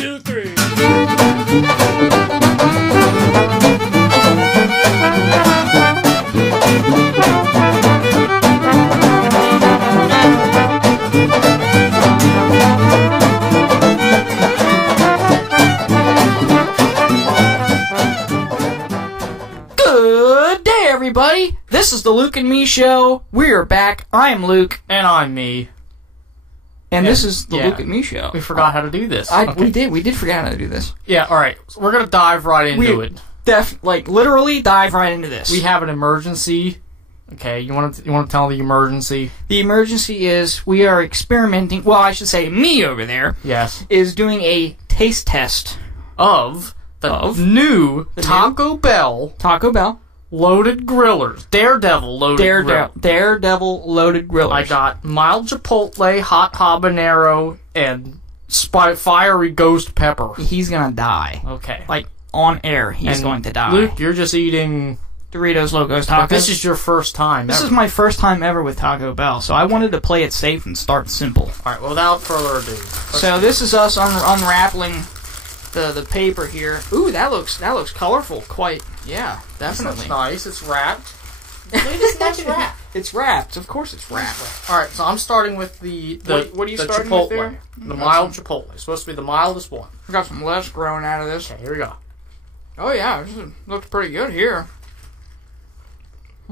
2, 3. Good day, everybody. This is the Luke and Me Show. We are back. I am Luke. And I'm me. And this is the yeah. Luke and Me Show. We forgot how to do this. We did forget how to do this. Yeah, alright. So we're gonna dive right into it. Literally dive right into this. We have an emergency. Okay, you want to tell the emergency? The emergency is we are experimenting, well, I should say me over there Yes. is doing a taste test Of the new Taco Bell Taco Bell loaded grillers. Daredevil loaded grillers. Daredevil loaded grillers. I got mild chipotle, hot habanero, and fiery ghost pepper. He's gonna die. Okay. Like, on air, he's going to die. Luke, you're just eating Doritos Locos Tacos. But this is your first time. This is my first time ever with Taco Bell, so I wanted to play it safe and start simple. Alright, well, without further ado. So this is us unraveling the paper here. Ooh, that looks colorful. Quite, yeah, definitely. That's nice. It's wrapped. That's wrapped. It's wrapped. Of course, it's wrapped. Alright, so I'm starting with the what are you the starting chipotle. with there? The mild chipotle. It's supposed to be the mildest one. We got some lettuce growing out of this. Okay, here we go. Oh yeah, this looks pretty good here.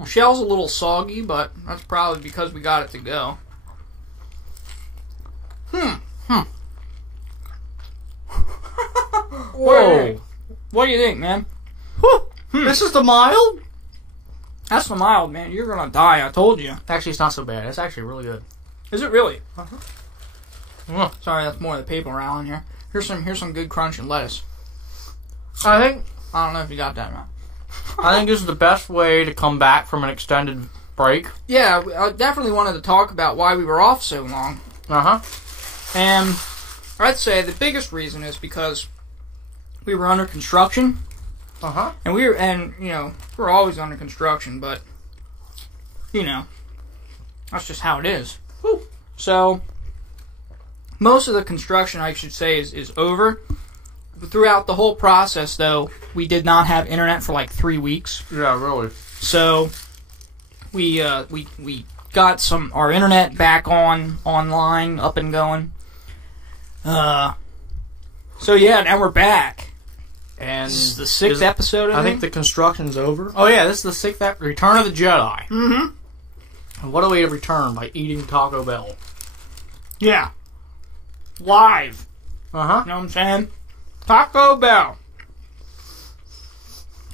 Shell's a little soggy, but that's probably because we got it to go. Whoa. What do you think, man? This is the mild? That's the mild, man. You're gonna die, I told you. Actually, it's not so bad. It's actually really good. Is it really? Uh-huh. Sorry, that's more of the paper around here. Here's some good crunch and lettuce. I don't know if you got that, man. I think this is the best way to come back from an extended break. Yeah, I definitely wanted to talk about why we were off so long. Uh-huh. And I'd say the biggest reason is because we were under construction. Uh-huh. And we're always under construction, but that's just how it is. Whew. So most of the construction, I should say, is over. Throughout the whole process, though, we did not have internet for like 3 weeks. Yeah, really. So we got our internet back online, up and going. So yeah, now we're back. And this is the 6th episode. I think the construction's over. Oh yeah, this is the 6th Return of the Jedi. Mm-hmm. And what a way to return by eating Taco Bell. Yeah. Live. Uh-huh. You know what I'm saying? Taco Bell.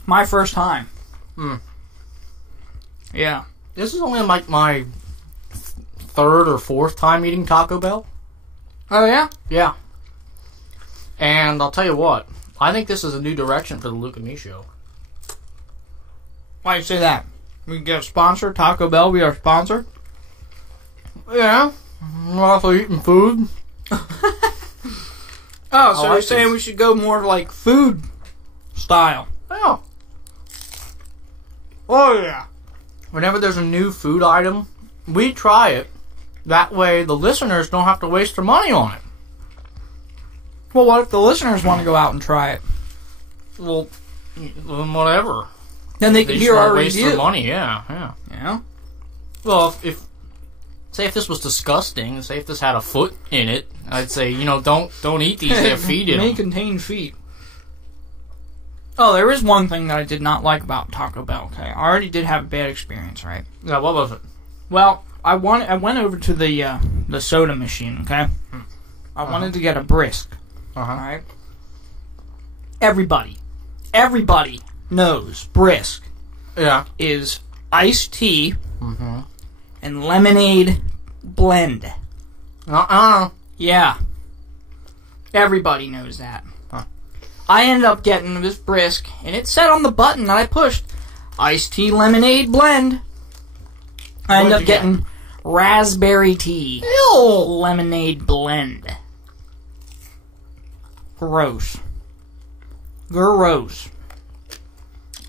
My first time. Yeah. This is only like my 3rd or 4th time eating Taco Bell. Oh, yeah? Yeah. And I'll tell you what, I think this is a new direction for the Luke and Me Show. Why do you say that? We can get a sponsor, Taco Bell be our sponsor? Yeah. I'm also eating food. Oh, so you're saying we should go more like food style? Yeah. Oh, yeah. Whenever there's a new food item, we try it. That way the listeners don't have to waste their money on it. Well, what if the listeners want to go out and try it? Well, then whatever. Then they can hear our waste review. their money, yeah. Yeah? Well, say if this was disgusting, say if this had a foot in it, I'd say, don't eat these, they have feet in them. May contain feet. Oh, there is one thing that I did not like about Taco Bell, okay? I already did have a bad experience, right? Yeah, what was it? Well, I went over to the soda machine, okay? I wanted to get a brisk. Alright? Everybody knows brisk is iced tea and lemonade blend. Yeah. Everybody knows that. I ended up getting this brisk, and it said on the button that I pushed, iced tea lemonade blend. I ended up getting raspberry tea lemonade blend. Gross.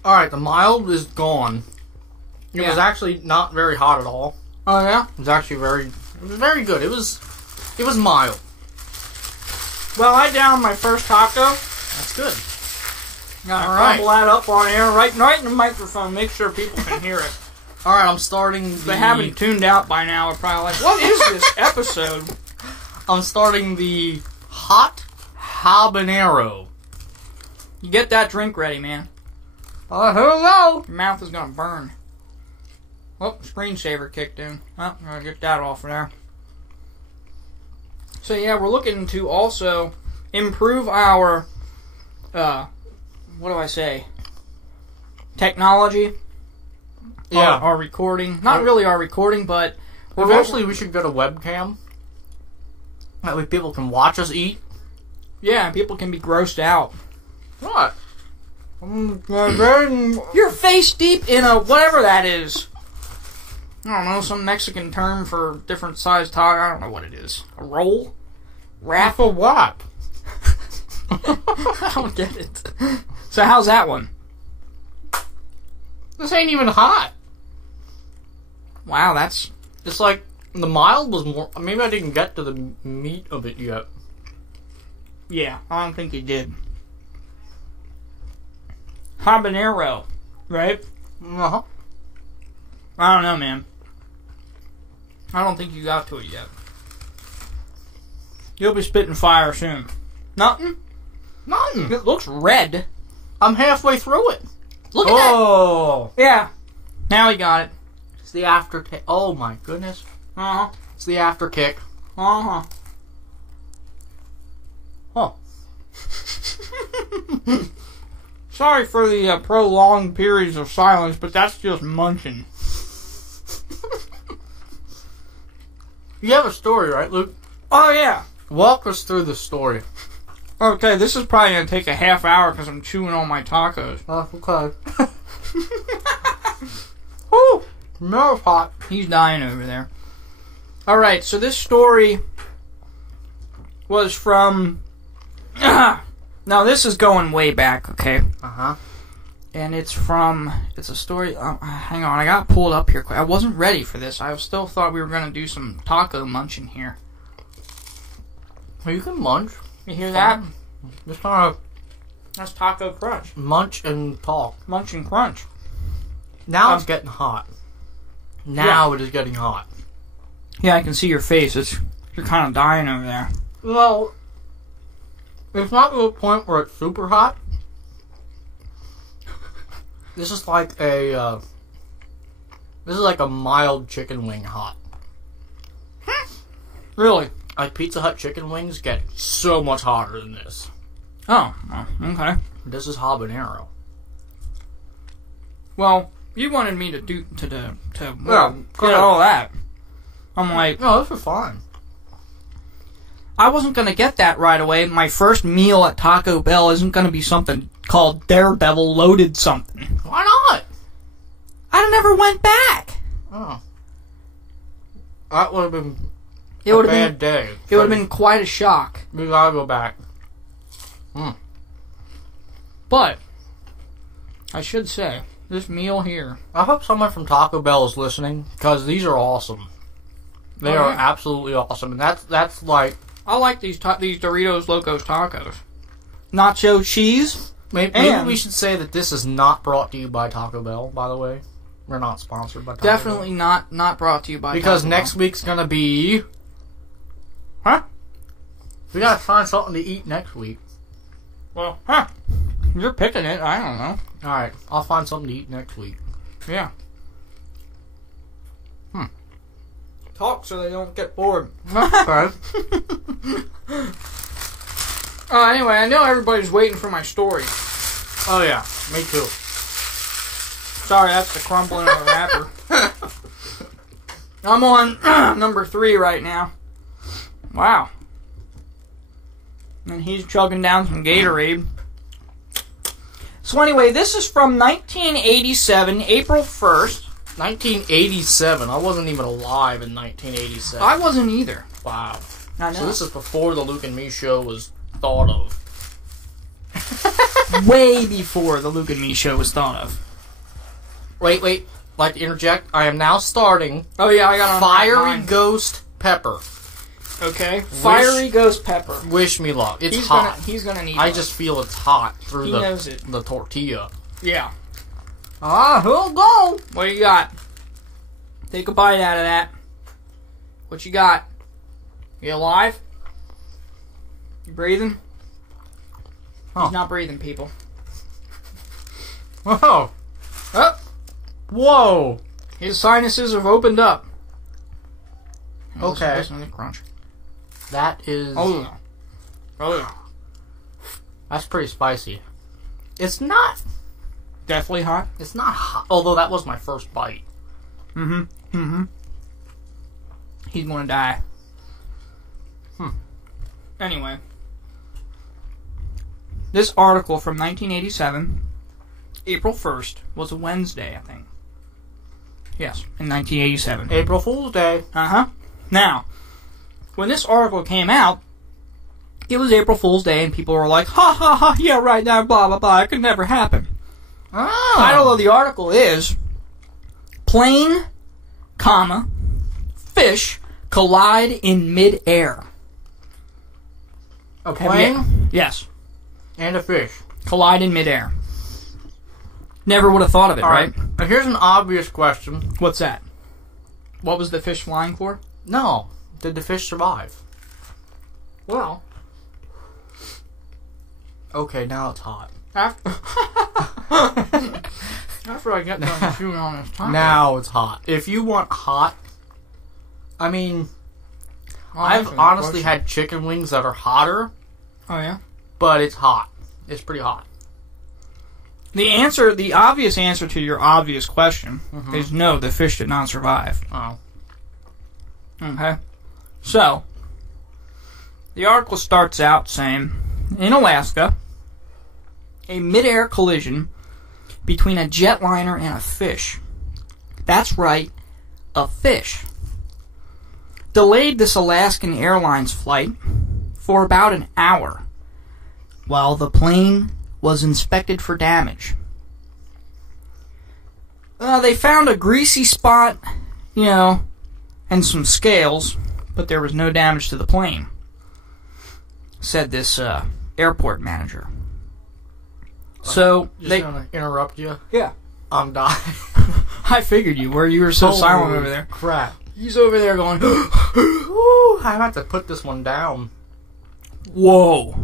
Alright, the mild is gone. It was actually not very hot at all. Oh, yeah? It was actually very good. It was mild. Well, I downed my first taco. That's good. Gotta All right. crumble that up on air, right in the microphone. Make sure people can hear it. All right, I'm starting. If they haven't tuned out by now, they're probably like, "What is this episode?" I'm starting the hot habanero. You get that drink ready, man. Here we go. Your mouth is gonna burn. Oh, screensaver kicked in. Well, I'm gonna get that off of there. So yeah, we're looking to also improve our, what do I say? Technology. Yeah. Our recording. Not really our recording, but Eventually, we should get a webcam. That way, people can watch us eat. yeah, people can be grossed out. What? You're face deep in a whatever that is. I don't know, some Mexican term for different sized taco. I don't know what it is. A roll? Wrap? a wrap. I don't get it. So how's that one? This ain't even hot. Wow, that's... It's like the mild was more. Maybe I didn't get to the meat of it yet. Yeah, I don't think you did. Habanero, right? Uh-huh. I don't know, man. I don't think you got to it yet. You'll be spitting fire soon. Nothing? Nothing. It looks red. I'm halfway through it. Look at Oh! Yeah. Now he got it. that. It's the aftertaste. Oh my goodness. Uh-huh. It's the after kick. Uh-huh. Huh. Sorry for the prolonged periods of silence, but that's just munching. You have a story, right, Luke? Oh, yeah. Walk us through the story. Okay, this is probably going to take a half hour because I'm chewing on my tacos. Okay. Woo! Smells hot. He's dying over there. Alright, so this story was from... Now, this is going way back, okay? Uh-huh. And it's a story... hang on, I got pulled up here quick. I wasn't ready for this. I still thought we were going to do some taco munching here. Well, you can munch. You hear that? Just kind of That's Taco Crunch. munch and talk. Munch and Crunch. Now it's getting hot. Now it is getting hot. Yeah, I can see your face. You're kind of dying over there. Well, it's not to the point where it's super hot. This is like a mild chicken wing hot. Really? Like Pizza Hut chicken wings get so much hotter than this. Oh, okay. This is habanero. Well, you wanted me to get Yeah, all that. I'm like, no, this is fine. I wasn't going to get that right away. My first meal at Taco Bell isn't going to be something called Daredevil Loaded something. Why not? I never went back. Oh, that would have been It a would have bad been. day. It would have been quite a shock. We gotta go back. But I should say this meal here. I hope someone from Taco Bell is listening because these are awesome. They are absolutely awesome, and that's like I like these Doritos Locos Tacos. Nacho cheese. maybe we should say that this is not brought to you by Taco Bell. By the way, we're not sponsored by Taco Definitely Bell. not brought to you by Because Taco next Bell. week's gonna be. Huh? We gotta find something to eat next week. Well, you're picking it. I don't know. Alright, I'll find something to eat next week. Yeah. Talk so they don't get bored. Okay. Anyway, I know everybody's waiting for my story. Oh yeah, me too. Sorry, that's the crumbling of the wrapper. I'm on number 3 right now. Wow. And he's chugging down some Gatorade. So anyway, this is from 1987, April 1st. 1987. I wasn't even alive in 1987. I wasn't either. Wow. I know. So this is before the Luke and Me show was thought of. Way before the Luke and Me show was thought of. Wait. I'd like to interject. I am now starting Oh yeah, I got on Fiery mine. Ghost Pepper. Okay. Fiery ghost pepper. Wish me luck. It's hot. He's gonna need I luck. just feel it's hot through He knows it. the tortilla. Yeah. He'll go. What do you got? Take a bite out of that. What you got? You alive? You breathing? Huh. He's not breathing, people. Whoa. Oh, Whoa. his sinuses have opened up. Okay. Listen to the crunch. That is... Oh, yeah. Oh, yeah. That's pretty spicy. It's not... Definitely hot. It's not hot. Although that was my first bite. He's gonna die. Anyway. This article from 1987, April 1st, was a Wednesday, I think. Yes, in 1987. April Fool's Day. Uh-huh. Now, when this article came out, it was April Fool's Day, and people were like, ha ha ha, yeah, right now, blah blah blah, it could never happen. Oh. Title of the article is Plane, comma, Fish Collide in Mid-Air. A plane Yes. and a fish. Collide in mid-air. Never would have thought of it, right? Now here's an obvious question. What's that? What was the fish flying for? No. Did the fish survive? Well, Okay, now it's hot. after I get done chewing on this tongue. Now it's hot. If you want hot, I mean, I've answer that honestly question. had chicken wings that are hotter, Oh, yeah? but it's hot. It's pretty hot. The obvious answer to your obvious question is no, the fish did not survive. Oh. Okay. So, the article starts out saying, in Alaska, a mid-air collision between a jetliner and a fish. That's right, a fish. Delayed this Alaskan Airlines flight for about an hour while the plane was inspected for damage. They found a greasy spot, and some scales, but there was no damage to the plane, said this airport manager. So Just gonna interrupt you. Yeah. I'm dying. I figured you were. You were so silent over there. Crap. He's over there going, Woo, I have to put this one down. whoa.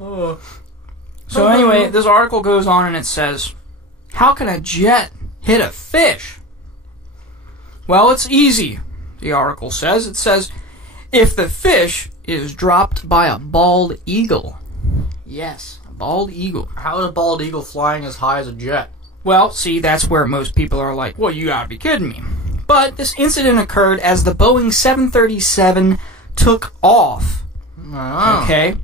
Oh. So anyway, this article goes on and it says, how can a jet hit a fish? Well, it's easy, the article says. It says, if the fish is dropped by a bald eagle. Yes, a bald eagle. How is a bald eagle flying as high as a jet? Well, see, that's where most people are like, well, you gotta be kidding me. But this incident occurred as the Boeing 737 took off. Oh. Okay?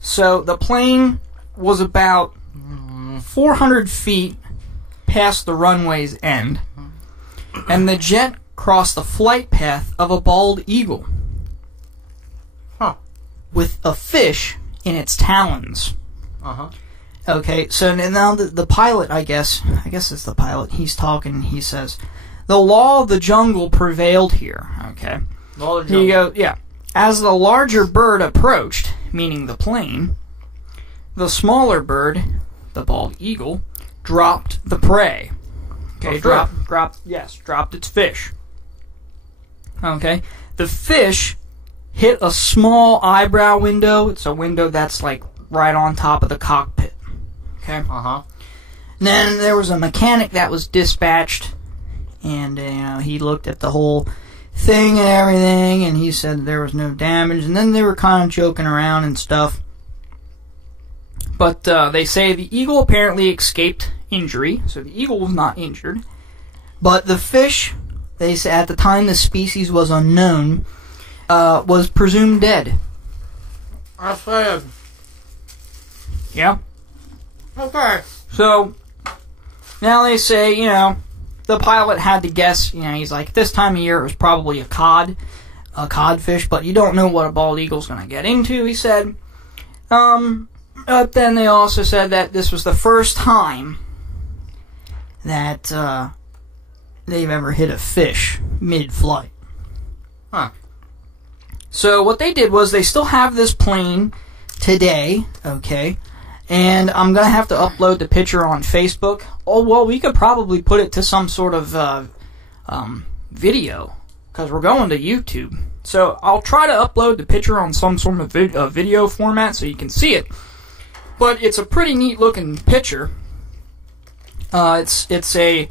So the plane was about 400 feet past the runway's end, and the jet crossed the flight path of a bald eagle. Huh. With a fish in its talons. Uh-huh. Okay, so now the pilot, I guess it's the pilot, he's talking, he says, the law of the jungle prevailed here, okay? Here you go, yeah. As the larger bird approached, meaning the plane, the smaller bird, the bald eagle, dropped the prey. Okay, dropped its fish. Okay, the fish hit a small eyebrow window. It's a window that's like right on top of the cockpit. Okay. Uh-huh. Then there was a mechanic that was dispatched, and he looked at the whole thing and everything, and he said there was no damage. And then they were kind of joking around and stuff. But they say the eagle apparently escaped injury, so the eagle was not injured. But the fish, they say at the time the species was unknown, was presumed dead. I said. Yeah. Okay. So, now they say, the pilot had to guess, he's like, this time of year it was probably a codfish, but you don't know what a bald eagle's going to get into, he said. But then they also said that this was the first time that they've ever hit a fish mid-flight. Huh. So what they did was they still have this plane today, okay? And I'm going to have to upload the picture on Facebook. Oh, well, we could probably put it to some sort of video, because we're going to YouTube. So I'll try to upload the picture on some sort of video format so you can see it. But it's a pretty neat looking picture. It's the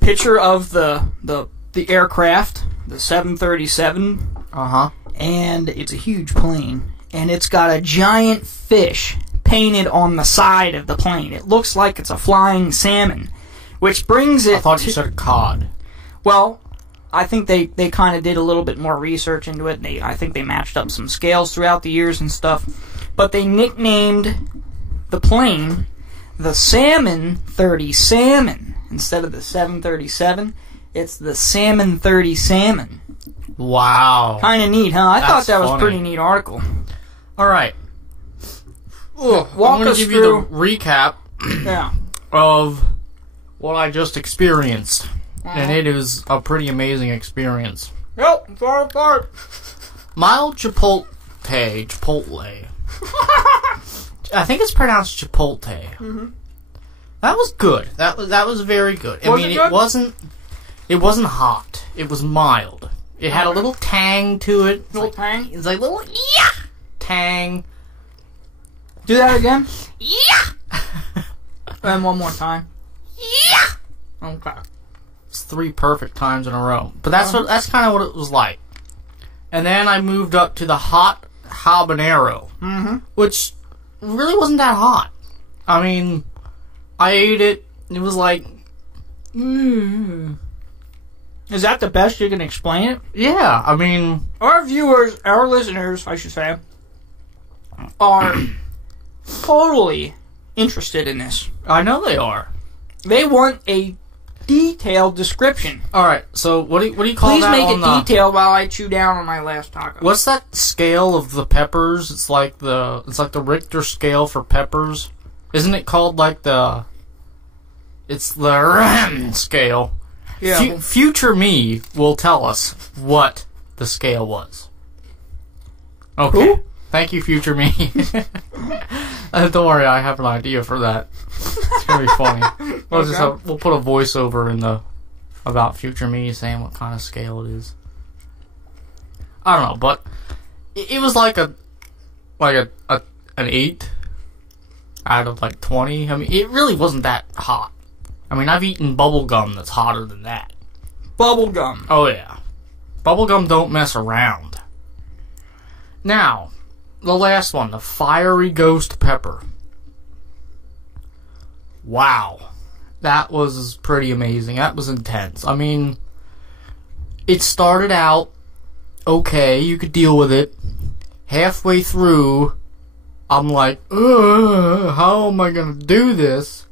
picture of the aircraft, the 737. Uh-huh. And it's a huge plane. And it's got a giant fish painted on the side of the plane. It looks like it's a flying salmon. Which brings it I thought you said cod. Well, I think they kind of did a little bit more research into it. I think they matched up some scales throughout the years and stuff. But they nicknamed the plane the Salmon 30 Salmon. Instead of the 737, it's the Salmon 30 Salmon. Wow. Kind of neat, huh? I thought that was a funny. pretty neat article. All right. I'm Walk going to us give through. you the recap Yeah. of what I just experienced. And it was a pretty amazing experience. Yep, far apart. Mild Chipotle. I think it's pronounced Chipotle. Mm-hmm. That was good. That was very good. Was it good? It wasn't hot. It was mild. It had a little tang to it. It's Little like, tang? It's like little tang. Do that again. Yeah. And one more time. Yeah. Okay. It's 3 perfect times in a row. But that's kind of what it was like. And then I moved up to the hot habanero, which really wasn't that hot. I mean, I ate it. It was like, Is that the best you can explain it? yeah. I mean, Our viewers, our listeners, I should say, are totally interested in this. I know they are. They want a detailed description. All right. So what do you call Please that? make on it the, detailed while I chew down on my last taco. What's that scale of the peppers? It's like the Richter scale for peppers. Isn't it called like the? It's the scale. Yeah. Future me will tell us what the scale was. Okay. Who? Thank you, future me. Don't worry, I have an idea for that. It's gonna be funny. We'll put a voiceover in about future me saying what kind of scale it is. I don't know, but it was like an 8 out of like 20. I mean, it really wasn't that hot. I mean, I've eaten bubble gum that's hotter than that. Bubblegum. Oh yeah, bubblegum don't mess around. Now, the last one, the fiery ghost pepper. Wow. That was pretty amazing. That was intense. I mean, it started out okay, you could deal with it. Halfway through, I'm like, how am I gonna do this?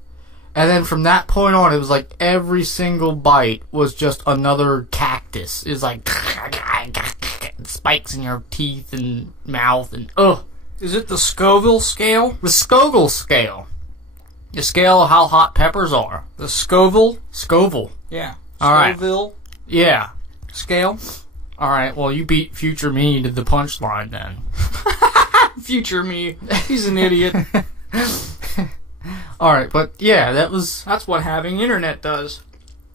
And then from that point on, it was like every single bite was just another cactus. It was like spikes in your teeth and mouth and Is it the Scoville scale? The Scoville scale. The scale of how hot peppers are. The Scoville? Scoville. Yeah. All right. Scoville Yeah. scale? Alright, well you beat future me to the punchline then. Future me. He's an idiot. Alright, but yeah, that was... That's what having internet does.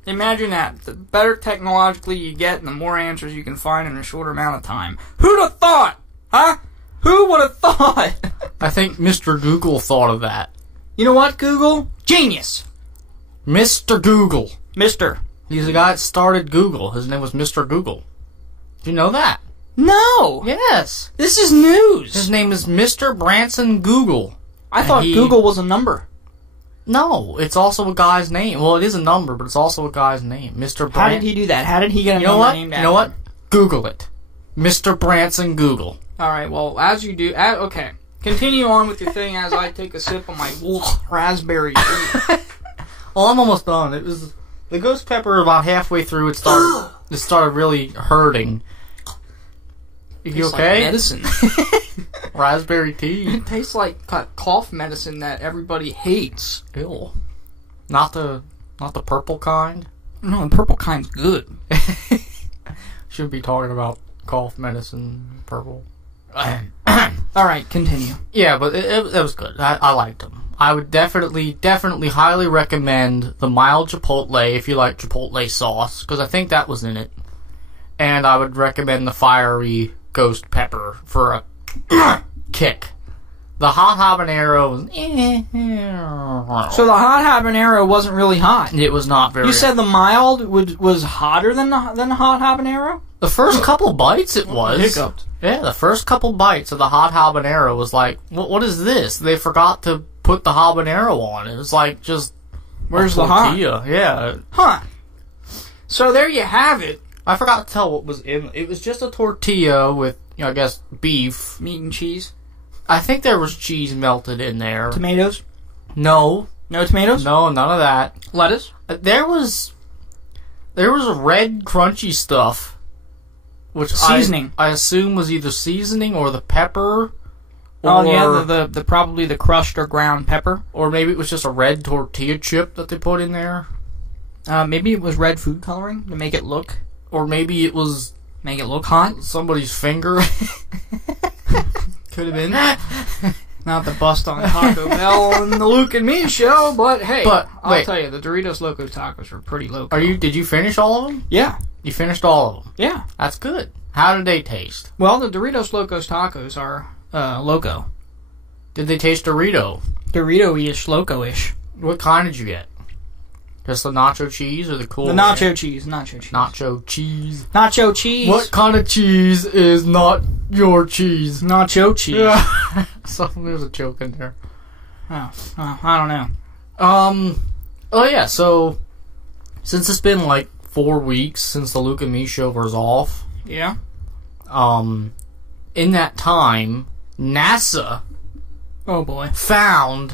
Imagine that. The better technologically you get, the more answers you can find in a shorter amount of time. Who'd have thought? Huh? Who would have thought? I think Mr. Google thought of that. You know what, Google? Genius! Mr. Google. Mister. He's the guy that started Google. His name was Mr. Google. Do you know that? No! Yes. This is news! His name is Mr. Branson Google. I thought Google was a number. No, it's also a guy's name. Well, it is a number, but it's also a guy's name. Mr. How did he do that? How did he get a You know number what? named You after know what? him? Google it. Mr. Branson Google. Alright, well, as you do... okay. Continue on with your thing as I take a sip of my raspberry tea. Well, I'm almost done. It was... The ghost pepper, about halfway through, it started really hurting. You okay? Like medicine. Raspberry tea. It tastes like cough medicine that everybody hates. Ew. Not the purple kind. No, the purple kind's good. Shouldn't be talking about cough medicine, purple. Alright, continue. Yeah, but it was good. I liked them. I would definitely highly recommend the mild chipotle if you like chipotle sauce, because I think that was in it. And I would recommend the fiery ghost pepper for a kick. The hot habanero was... So the hot habanero wasn't really hot. It was not very... You said the mild was hotter than the hot habanero? The first couple bites it was. Hiccuped. Yeah, the first couple bites of the hot habanero was like, what is this? They forgot to put the habanero on. It was like just... Where's the hot? Yeah. Huh. So there you have it. I forgot to tell what was in... It was just a tortilla with, I guess, beef. Meat and cheese. I think there was cheese melted in there. Tomatoes? No. No tomatoes? No, none of that. Lettuce? There was red crunchy stuff, which seasoning. I assume was either seasoning or the pepper. Oh yeah, the probably the crushed or ground pepper, or maybe it was just a red tortilla chip that they put in there. Maybe it was red food coloring to make it look, or maybe it was make it look hot. Somebody's finger. Could have been. Not the bust on Taco Bell on the Luke and Me show, but hey, I'll tell you, the Doritos Locos Tacos were pretty local. Did you finish all of them? Yeah. You finished all of them? Yeah. That's good. How did they taste? Well, the Doritos Locos Tacos are, loco. Did they taste Dorito? Dorito-ish, loco-ish. What kind did you get? Just the nacho cheese or the cool? The nacho cheese. Nacho cheese. Nacho cheese. Nacho cheese. What kind of cheese is not your cheese? Nacho cheese. Yeah. So there's a joke in there. Oh, I don't know. Oh yeah, so since it's been like 4 weeks since the Luke and Me show was off. Yeah. In that time, NASA found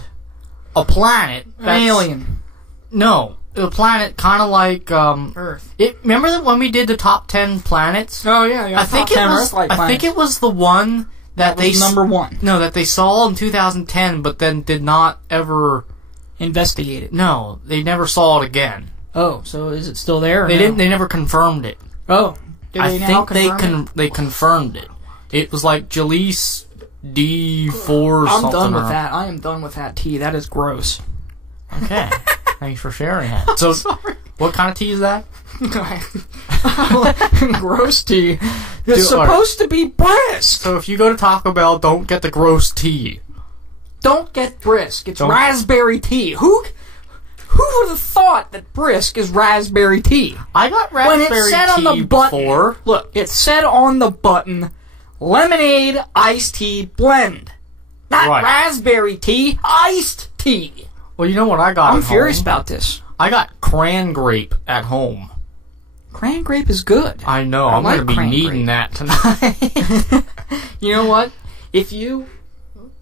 a planet an alien. No. A planet kind of like Earth. Remember that when we did the top 10 planets? Oh yeah. I think it was the one that they number one. No, that they saw in 2010, but then did not ever investigate it. No, they never saw it again. Oh, so is it still there? They didn't. They never confirmed it. Oh, I think they confirmed it. It was like Jalise D4. I'm done with that. I am done with that tea. That is gross. Okay. Thanks for sharing that. So, what kind of tea is that? Gross tea. It's supposed to be brisk. So if you go to Taco Bell, don't get the gross tea. Don't get brisk. It's raspberry tea. Who would have thought that brisk is raspberry tea? I got raspberry tea when it said on the before. Look, it said on the button, lemonade iced tea blend. Not raspberry tea, iced tea. Well, you know what I got I'm furious about this. I got cran grape at home. Cran grape is good. I know. I'm going to be needing that tonight. You know what? If you...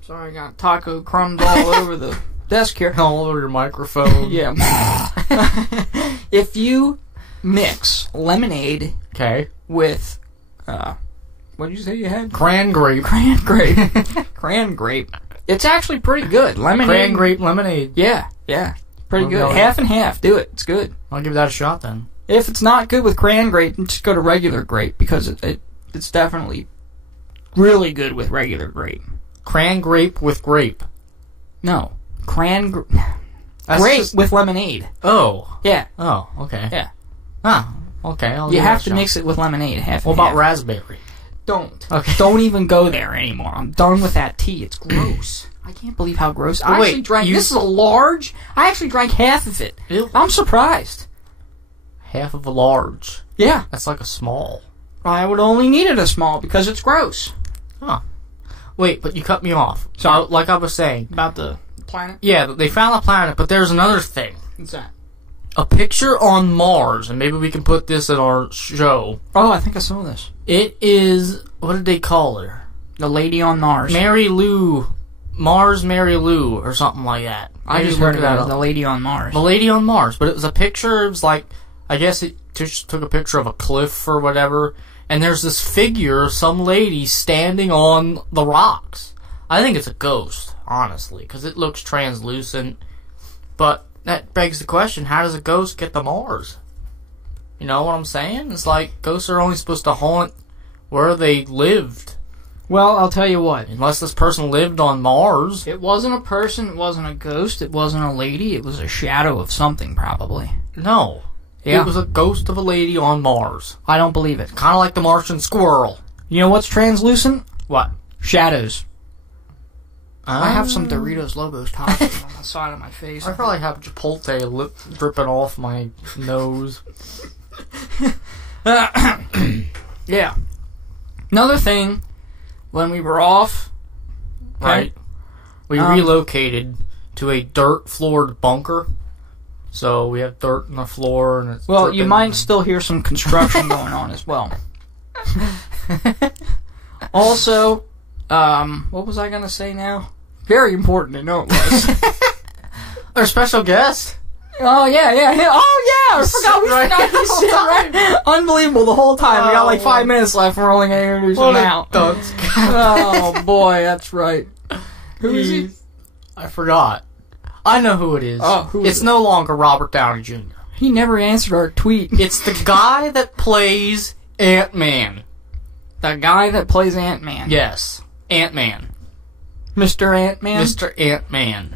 Sorry, I got taco crumbs all over the desk here. All over your microphone. Yeah. If you mix lemonade with... what did you say you had? Cran grape. Cran grape. Cran grape. It's actually pretty good. Lemonade. Cran grape lemonade. Yeah. Pretty good. Half and half. Do it. It's good. I'll give that a shot then. If it's not good with cran grape, just go to regular grape because it's definitely really good with regular grape. Cran grape with grape. No. Grape with lemonade. Oh. Yeah. Oh, okay. Yeah. Ah, okay. You have to mix it with lemonade. What about raspberry? Don't. Okay. Don't even go there anymore. I'm done with that tea. It's gross. I can't believe how gross. I actually drank. This is a large. I actually drank half of it. Ew. I'm surprised. Half of a large. Yeah. That's like a small. I would only need it a small because it's gross. Huh. Wait, but you cut me off. So, like I was saying. About the planet? Yeah, they found a planet, but there's another thing. What's that? A picture on Mars, and maybe we can put this in our show. Oh, I think I saw this. It is, what did they call her? The lady on Mars. Mars Mary Lou, or something like that. I just heard about the lady on Mars. The lady on Mars, but it was a picture, it was like, I guess it just took a picture of a cliff or whatever, and there's this figure, some lady, standing on the rocks. I think it's a ghost, honestly, because it looks translucent, but that begs the question, how does a ghost get to Mars? You know what I'm saying? It's like, ghosts are only supposed to haunt where they lived. Well, I'll tell you what. Unless this person lived on Mars. It wasn't a person, it wasn't a ghost, it wasn't a lady, it was a shadow of something, probably. No. Yeah. It was a ghost of a lady on Mars. I don't believe it. Kind of like the Martian squirrel. You know what's translucent? What? Shadows. I have some Doritos Lobos tacos on the side of my face. I probably have Chipotle dripping off my nose. Yeah. Another thing, when we were off, right, we relocated to a dirt-floored bunker. So we have dirt on the floor, and it's well, you might still hear some construction going on as well. Also, what was I gonna say now? Very important, I know it was. Our special guest. Oh yeah. Oh yeah, I forgot we forgot to sit right. Unbelievable, the whole time. We got like 5 minutes left, and we're only gonna introduce him now. Oh boy, that's right. Who is he? I forgot. I know who it is. Oh, who is it's it? No longer Robert Downey Jr. He never answered our tweet. It's the guy that plays Ant-Man. The guy that plays Ant-Man. Yes, Ant-Man. Mr. Ant-Man? Mr. Ant-Man.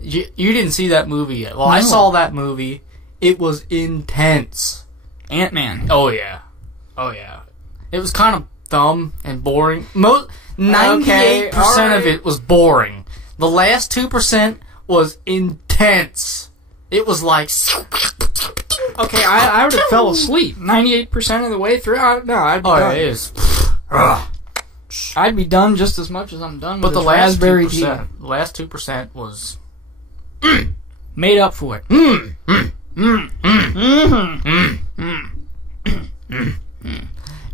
You didn't see that movie yet. Well, No. I saw that movie. It was intense. Ant-Man. Oh, yeah. Oh, yeah. It was kind of dumb and boring. 98% of it was boring. The last 2% was intense. It was like... Okay, I would have fell asleep 98% of the way through. I'd be done. it is. I'd be done just as much as I'm done But with the this last raspberry 2%, the last 2% was... tea. Made up for it.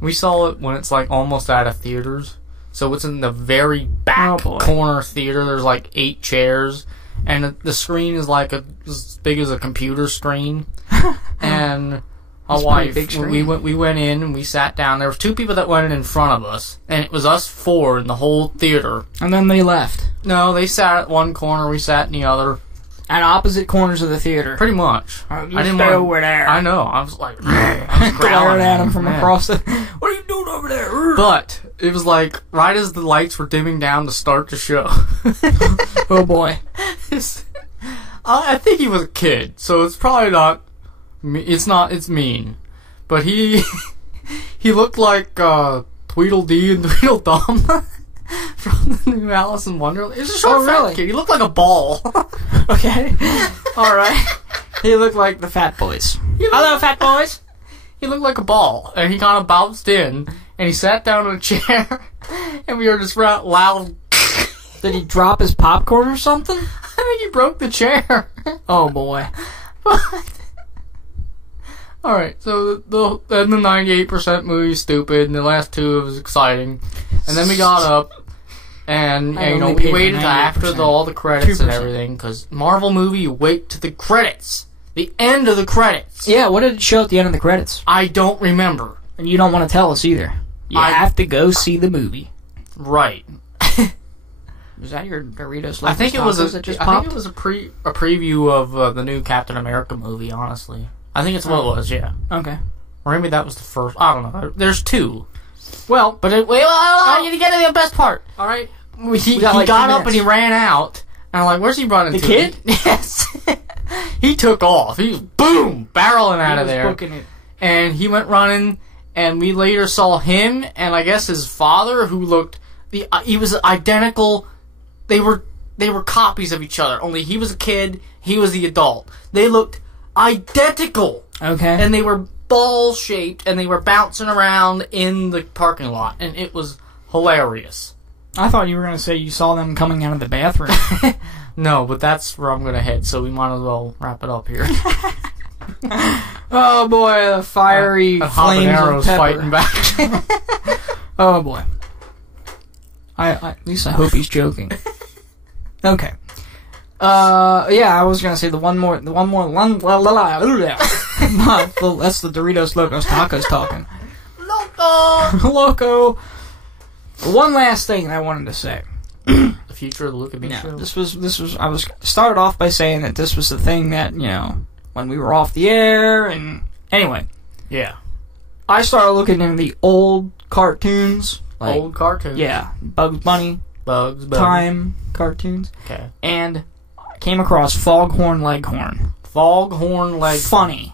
We saw it when it's like almost out of theaters. So it's in the very back Oh, boy. corner theater. There's like 8 chairs. And the screen is like as big as a computer screen. And my That's a wife, pretty big we went in and we sat down. There was 2 people that went in front of us. And it was us 4 in the whole theater. And then they left. No, they sat at one corner, we sat in the other. At opposite corners of the theater. Pretty much. You I didn't stay want over there. I know. I was like, I was Glaring growling at him from Man. across the... What are you doing over there? But it was like right as the lights were dimming down to start the show. Oh boy. I think he was a kid, so it's probably not. It's not. It's mean, but he looked like Tweedledee and Tweedledum from the new Alice in Wonderland. He was a short, fat really? kid. He looked like a ball. Okay. Alright. He looked like the Fat Boys. Hello, Fat Boys. He looked like a ball, and he kind of bounced in, and he sat down in a chair, and we heard this loud. Did he drop his popcorn or something? I think he broke the chair. Oh boy. Alright, so the 98% movie's stupid, and the last 2 was exciting. And then we got up, and I you know, only we paid for waited till after 98%. all the credits and 2%. everything, because Marvel movie, you wait to the credits. The end of the credits. Yeah, what did it show at the end of the credits? I don't remember. And you don't want to tell us either. You have to go see the movie. Right. Was that your Doritos? I think it was that just I popped? think it was a preview of the new Captain America movie, honestly. I think it's what it was, yeah. Okay. Or maybe that was the first. I don't know. There's 2. Well, But I need to get to the best part. all right. He got, like, got 2 up and he minutes. ran out. And I'm like, where's he running The to? kid? Yes. He took off. He was, boom, barreling out He of was there. booking it. And he went running, and we later saw him and I guess his father, who looked... he was identical. They were copies of each other. Only he was a kid, he was the adult. They looked identical. Okay. And they were ball-shaped, and they were bouncing around in the parking lot. And it was hilarious. I thought you were going to say you saw them coming out of the bathroom. No, but that's where I'm going to head, so we might as well wrap it up here. Oh boy, the fiery That flames of habanero's pepper. fighting back. Oh boy. At least I hope he's joking. Okay. Yeah, I was gonna say the one more, that's the Doritos Locos Tacos talking. Loco! Loco. One last thing I wanted to say. The future of the Look at Me Yeah, show. this was I was started off by saying that this was the thing that, you know, when we were off the air, and anyway, Yeah. I started looking in the old cartoons. Like, Old cartoons. yeah, Bugs Bunny, Bugs. Time cartoons. Okay. And I came across Foghorn Leghorn. Foghorn Leghorn.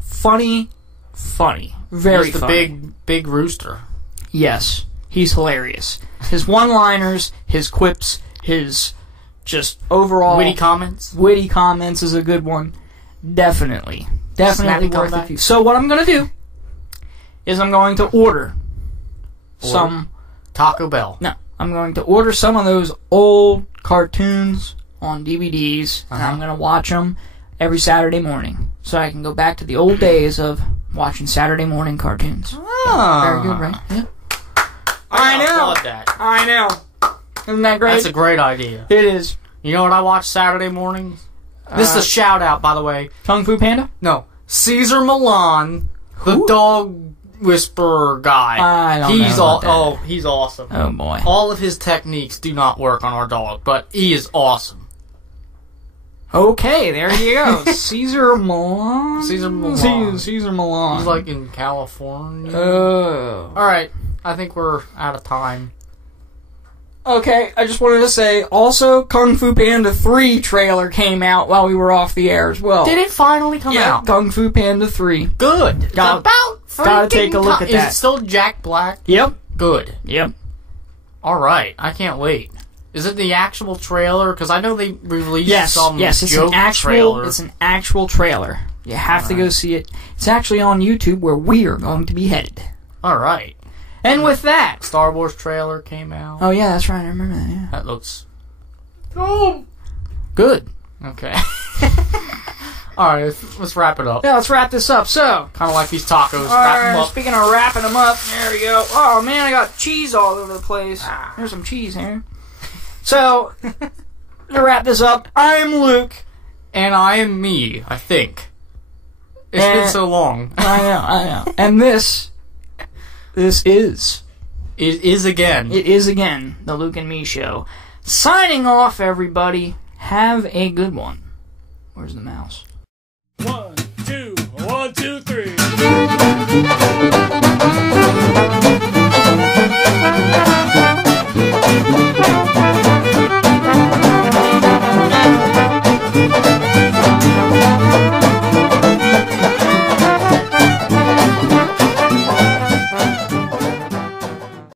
Funny. Very He's the funny. big rooster. Yes, he's hilarious. His one-liners, his quips, his just overall Witty comments. witty comments is a good one. Definitely Snappy worth comeback. a view. So what I'm going to do is I'm going to order some... Taco Bell. No, I'm going to order some of those old cartoons on DVDs, and I'm going to watch them every Saturday morning, so I can go back to the old days of watching Saturday morning cartoons. Ah. Very good, right? Yeah. I know. applaud that. I know. Isn't that great? That's a great idea. It is. You know what I watch Saturday mornings? This is a shout out, by the way. Kung Fu Panda? No, Caesar Milan, the dog whisperer guy. I don't know about that. He's awesome. Oh boy. All of his techniques do not work on our dog, but he is awesome. Okay, there you go. Caesar Milan? Caesar Milan. Caesar Milan. He's like in California. Oh. Alright, I think we're out of time. Okay, I just wanted to say, also, Kung Fu Panda 3 trailer came out while we were off the air as well. Did it finally come Yeah, out? Kung Fu Panda 3. Good. It's Gotta about take a look at Is that. it still Jack Black? Yep. Good. Yep. Alright, I can't wait. Is it the actual trailer? Because I know they released some it's joke an actual trailer. It's an actual trailer. You have to go see it. It's actually on YouTube, where we are going to be headed. Alright. And with that, Star Wars trailer came out. oh yeah, that's right. I remember that. Yeah. That looks... Oh! Good. Okay. Alright, let's wrap it up. Yeah, let's wrap this up. So, Kind of like these tacos. Wrap them up. speaking of wrapping them up, there we go. Oh man, I got cheese all over the place. There's some cheese here. So, to wrap this up, I'm Luke. And I am me, I think. It's been so long. I know. And this is... It is again. It is again the Luke and Me Show. Signing off, everybody. Have a good one. Where's the mouse? 1, 2, 1, 2, 3.